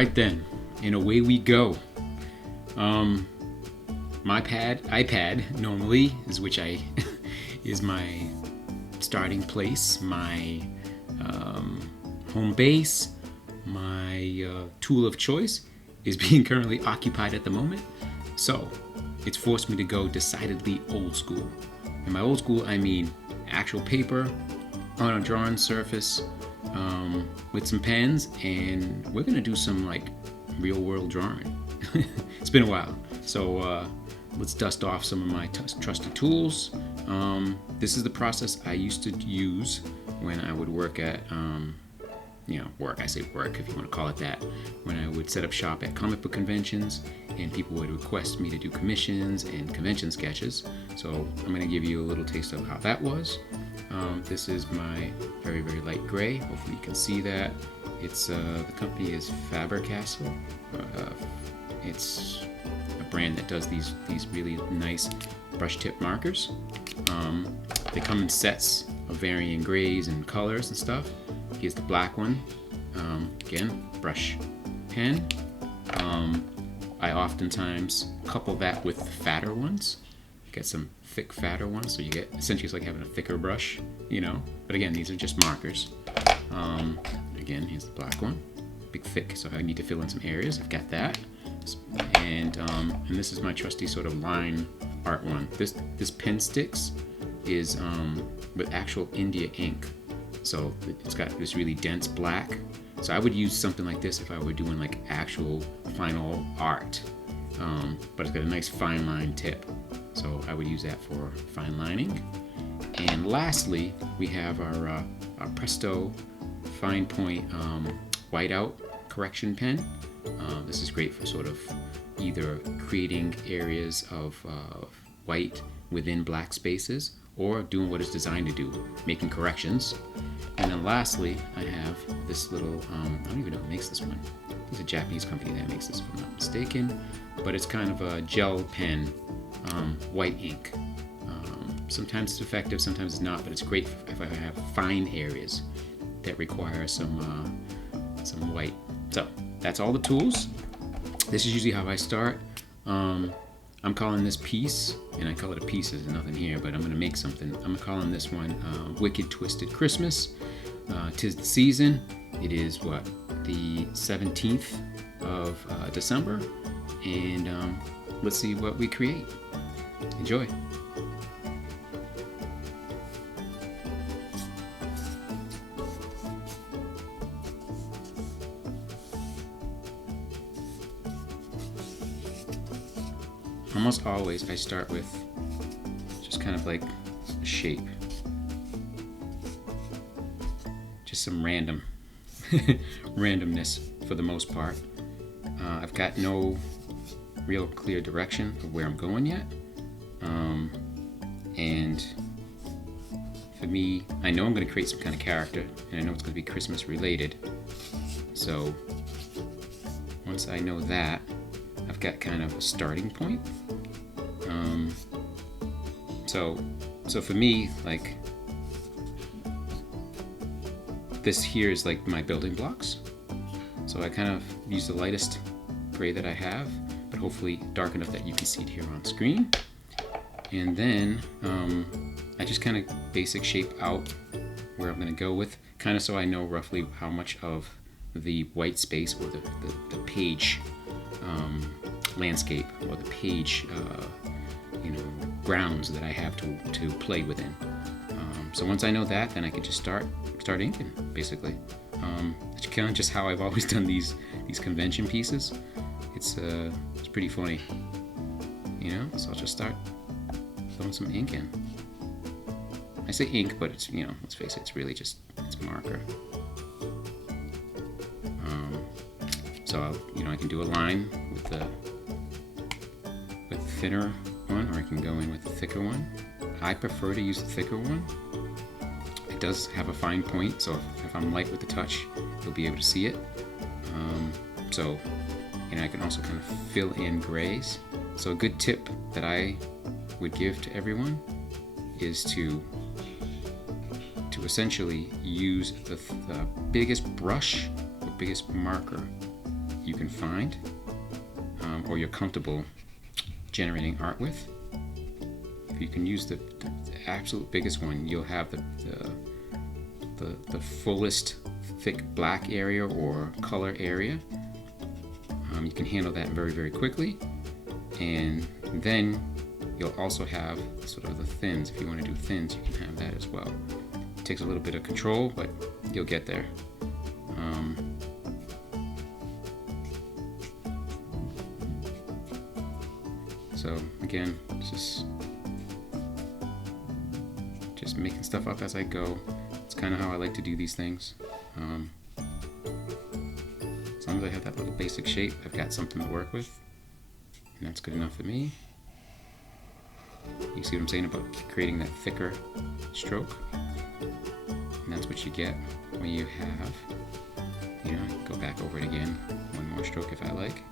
right then, and away we go. My iPad normally is which I is my starting place, my home base, my tool of choice is being currently occupied at the moment. So it's forced me to go decidedly old school. And by old school, I mean actual paper on a drawing surface with some pens, and we're gonna do some like real world drawing. It's been a while, so let's dust off some of my trusty tools. This is the process I used to use when I would work at work, I say work if you want to call it that, when I would set up shop at comic book conventions and people would request me to do commissions and convention sketches. So I'm going to give you a little taste of how that was. This is my very, very light gray. Hopefully you can see that. It's the company is Faber-Castell. It's a brand that does these really nice brush tip markers. They come in sets of varying grays and colors and stuff. Here's the black one. Again, brush pen. I oftentimes couple that with fatter ones. Get some thick, fatter ones, so you get essentially it's like having a thicker brush, But again, these are just markers. Again, here's the black one, big, thick. So I need to fill in some areas. I've got that, and this is my trusty sort of line art one. This pen sticks is with actual India ink. So it's got this really dense black. So I would use something like this if I were doing like actual final art. But it's got a nice fine line tip. So I would use that for fine lining. And lastly, we have our Presto Fine Point whiteout correction pen. This is great for sort of either creating areas of white within black spaces or doing what it's designed to do, making corrections. And then lastly, I have this little, I don't even know who makes this one. It's a Japanese company that makes this, if I'm not mistaken. But it's kind of a gel pen, white ink. Sometimes it's effective, sometimes it's not, but it's great if I have fine areas that require some white. So that's all the tools. This is usually how I start. I'm calling this piece, and I call it a piece, there's nothing here, but I'm gonna make something. I'm calling this one Wicked Twisted Christmas. 'Tis the season. It is the 17th of December, and let's see what we create. Enjoy. Almost always I start with just kind of like a shape. Just some randomness for the most part. I've got no real clear direction of where I'm going yet. And for me, I know I'm going to create some kind of character, and I know it's going to be Christmas related. So once I know that, I've got kind of a starting point. So for me, like, this here is like my building blocks. So I kind of use the lightest gray that I have, but hopefully dark enough that you can see it here on screen. And then I just kind of basic shape out where I'm going to go with, kind of so I know roughly how much of the white space or the page landscape or the page grounds that I have to play within. So once I know that, then I can just start inking, basically. It's kind of just how I've always done these convention pieces. It's pretty funny, So I'll just start throwing some ink in. I say ink, but it's let's face it, it's really just marker. So I can do a line with the thinner one, or I can go in with the thicker one. I prefer to use the thicker one. It does have a fine point, so if I'm light with the touch, you'll be able to see it. So I can also kind of fill in grays. So a good tip that I would give to everyone is to essentially use the biggest brush or biggest marker you can find or you're comfortable generating art with. If you can use the absolute biggest one, you'll have the fullest thick black area or color area. You can handle that very, very quickly. And then you'll also have sort of the thins. If you want to do thins, you can have that as well. It takes a little bit of control, but you'll get there. So again, just making stuff up as I go. It's kind of how I like to do these things. As long as I have that little basic shape, I've got something to work with, and that's good enough for me. You see what I'm saying about creating that thicker stroke? And that's what you get when you have, you know, go back over it again, one more stroke if I like.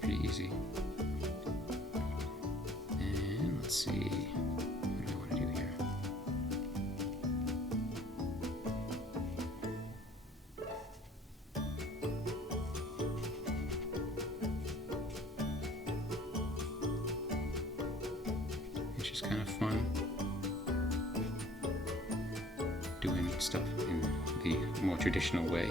Pretty easy. And let's see, what do I want to do here? It's just kind of fun doing stuff in the more traditional way.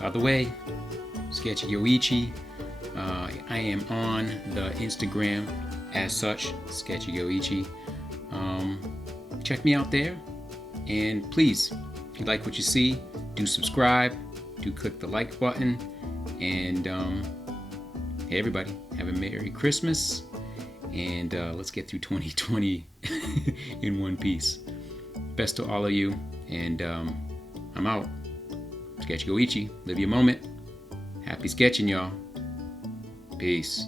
By the way, Sketchy Ichie. I am on the Instagram as such, Sketchy Ichie. Check me out there, and please, if you like what you see, do subscribe, do click the like button, and hey everybody, have a Merry Christmas, and let's get through 2020 in one piece. Best to all of you, and I'm out. Sketchy Ichie, live your moment. Happy sketching, y'all. Peace.